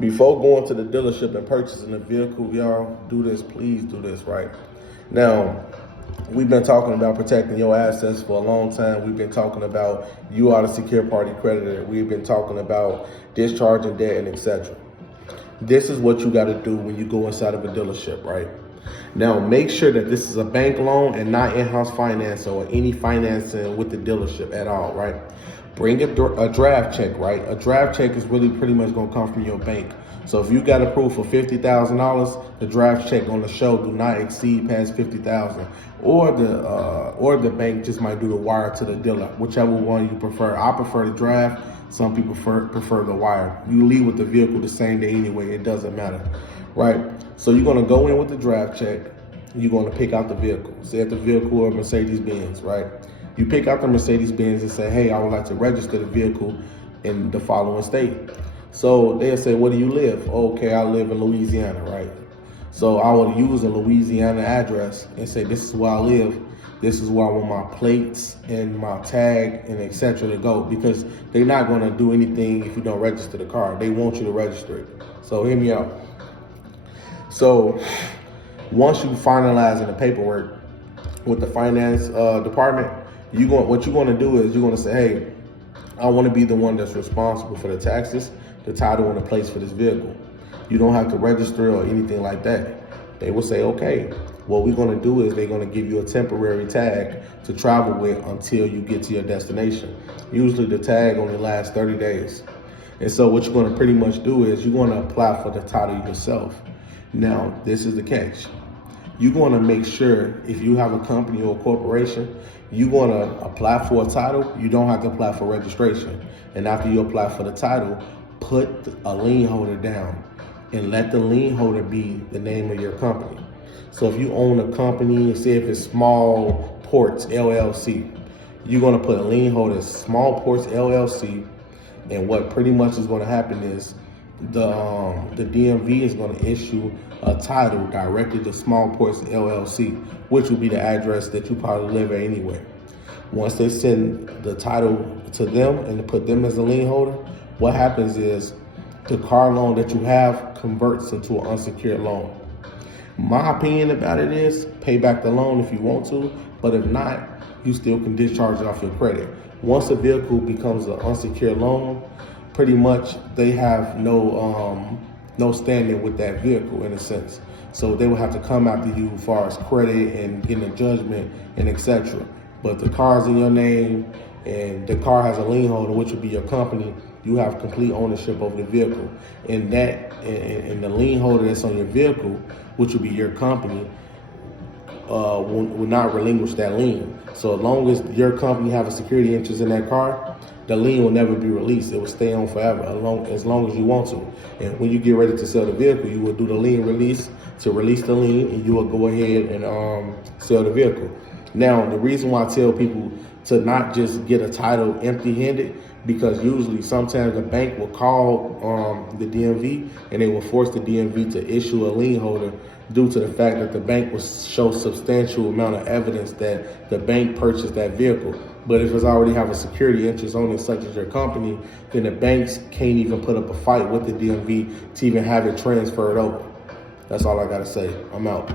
Before going to the dealership and purchasing a vehicle, y'all, do this, please do this, right? Now, we've been talking about protecting your assets for a long time. We've been talking about you are the secure party creditor. We've been talking about discharging debt and etc. This is what you got to do when you go inside of a dealership, right? Now, make sure that this is a bank loan and not in-house finance or any financing with the dealership at all, right? Bring a draft check, right? A draft check is really pretty much going to come from your bank. So if you got approved for $50,000, the draft check on the show do not exceed past $50,000, or the bank just might do the wire to the dealer, whichever one you prefer. I prefer the draft. Some people prefer the wire. You leave with the vehicle the same day anyway. It doesn't matter, right? So you're going to go in with the draft check. You're going to pick out the vehicle. Say if the vehicle is Mercedes-Benz, right? You pick out the Mercedes-Benz and say, hey, I would like to register the vehicle in the following state. So they'll say, where do you live? Okay, I live in Louisiana, right? So I would use a Louisiana address and say, this is where I live. This is where I want my plates and my tag and etc. to go, because they're not going to do anything if you don't register the car. They want you to register it. So hear me out. So once you finalize in the paperwork with the finance department, what you're going to do is you're going to say, hey, I want to be the one that's responsible for the taxes, the title, and the plates for this vehicle. You don't have to register or anything like that. They will say, okay, what we're going to do is they're going to give you a temporary tag to travel with until you get to your destination. Usually the tag only lasts 30 days. And so what you're going to pretty much do is you're going to apply for the title yourself. Now, this is the catch. You're going to make sure if you have a company or a corporation, you're going to apply for a title. You don't have to apply for registration. And after you apply for the title, put a lien holder down and let the lien holder be the name of your company. So if you own a company, say if it's Small Ports LLC, you're going to put a lien holder, Small Ports LLC. And what pretty much is going to happen is the DMV is going to issue a title directly to Small Ports LLC, which will be the address that you probably live at anyway. Once they send the title to them and put them as a lien holder, what happens is the car loan that you have converts into an unsecured loan. My opinion about it is pay back the loan if you want to, but if not, you still can discharge it off your credit. Once a vehicle becomes an unsecured loan, pretty much they have no standing with that vehicle in a sense. So they will have to come after you as far as credit and getting a judgment and etc. But the car's in your name and the car has a lien holder, which would be your company. You have complete ownership over the vehicle, and the lien holder that's on your vehicle, which will be your company, will not relinquish that lien. So as long as your company have a security interest in that car, the lien will never be released. It will stay on forever, as long as you want to. And when you get ready to sell the vehicle, you will do the lien release to release the lien, and you will go ahead and sell the vehicle. Now, the reason why I tell people to not just get a title empty-handed, because usually sometimes the bank will call the DMV and they will force the DMV to issue a lien holder due to the fact that the bank will show substantial amount of evidence that the bank purchased that vehicle. But if it's already have a security interest on it, such as your company, then the banks can't even put up a fight with the DMV to even have it transferred over. That's all I got to say. I'm out.